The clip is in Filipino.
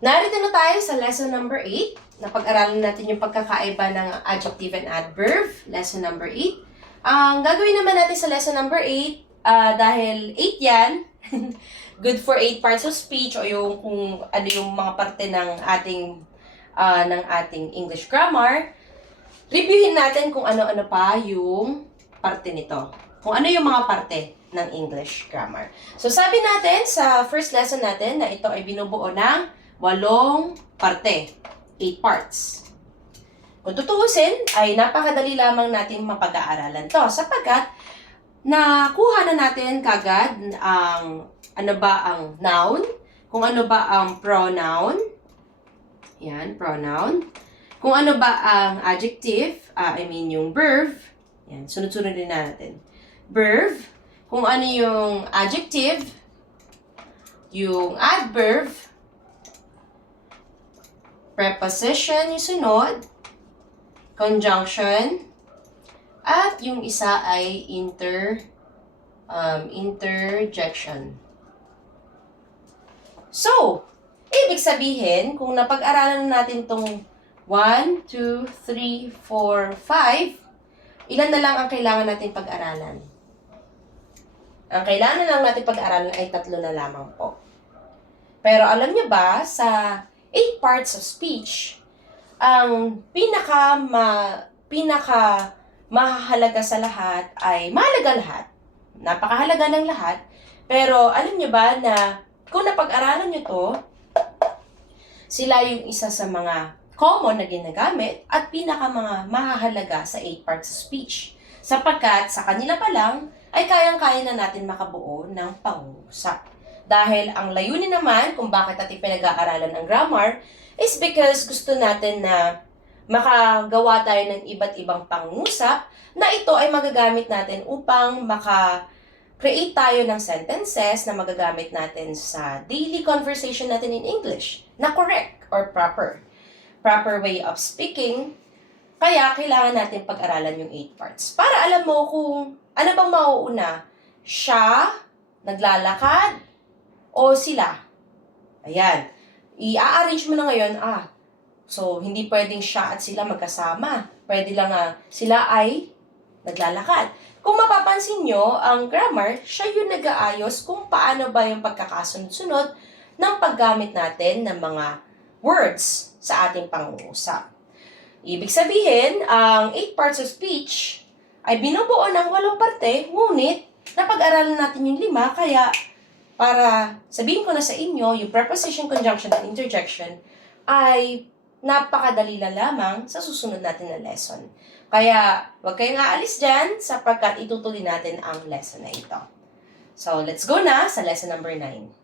Narito na tayo sa lesson number 8. Napag-aralan natin yung pagkakaiba ng adjective and adverb. Lesson number 8. Ang gagawin naman natin sa lesson number 8, dahil 8 yan, good for 8 parts of speech o yung kung ano yung mga parte ng ating English grammar. Reviewin natin kung ano-ano pa yung parte nito. Kung ano yung mga parte ng English grammar. So sabi natin sa first lesson natin na ito ay binubuo ng 8 parte, 8 parts. Kung tutuusin, ay napakadali lamang nating mapag-aaralan to sapagkat nakuha na natin kagad ang ano ba ang noun, kung ano ba ang pronoun, yan, pronoun, kung ano ba ang adjective, yung verb, yan, sunod-sunod din natin. Verb, kung ano yung adjective, yung adverb, preposition yung sunod, conjunction, at yung isa ay interjection. So, ibig sabihin, kung napag-aralan natin tong 1, 2, 3, 4, 5, ilan na lang ang kailangan natin pag-aralan? Ang kailangan na lang natin pag-aralan ay 3 na lamang po. Pero alam niyo ba, sa 8 parts of speech, ang pinaka mahalaga sa lahat ay mahalaga lahat. Napakahalaga ng lahat. Pero alam niyo ba na kung napag-aralan niyo to, sila yung isa sa mga common na ginagamit at pinaka mga mahahalaga sa 8 parts of speech. Sapagkat sa kanila pa lang ay kayang-kaya na natin makabuo ng pangungusap. Dahil ang layunin naman kung bakit natin pinag-aaralan ang grammar is because gusto natin na makagawa tayo ng iba't ibang pangungusap na ito ay magagamit natin upang maka-create tayo ng sentences na magagamit natin sa daily conversation natin in English na correct or proper way of speaking. Kaya kailangan natin pag-aralan yung 8 parts para alam mo kung ano bang mauuna, siya, naglalakad, o sila. Ayan. I-arrange mo na ngayon, so hindi pwedeng siya at sila magkasama. Pwede lang sila ay naglalakad. Kung mapapansin nyo, ang grammar, siya yung nag-aayos kung paano ba yung pagkakasunod-sunod ng paggamit natin ng mga words sa ating pangungusap. Ibig sabihin, ang 8 parts of speech ay binubuo ng 8 parte, ngunit napag-aralan natin yung 5, kaya para sabihin ko na sa inyo, yung preposition, conjunction, at interjection ay napakadali na lamang sa susunod natin na lesson. Kaya, huwag kayong aalis dyan sapagkat itutuloy natin ang lesson na ito. So, let's go na sa lesson number 9.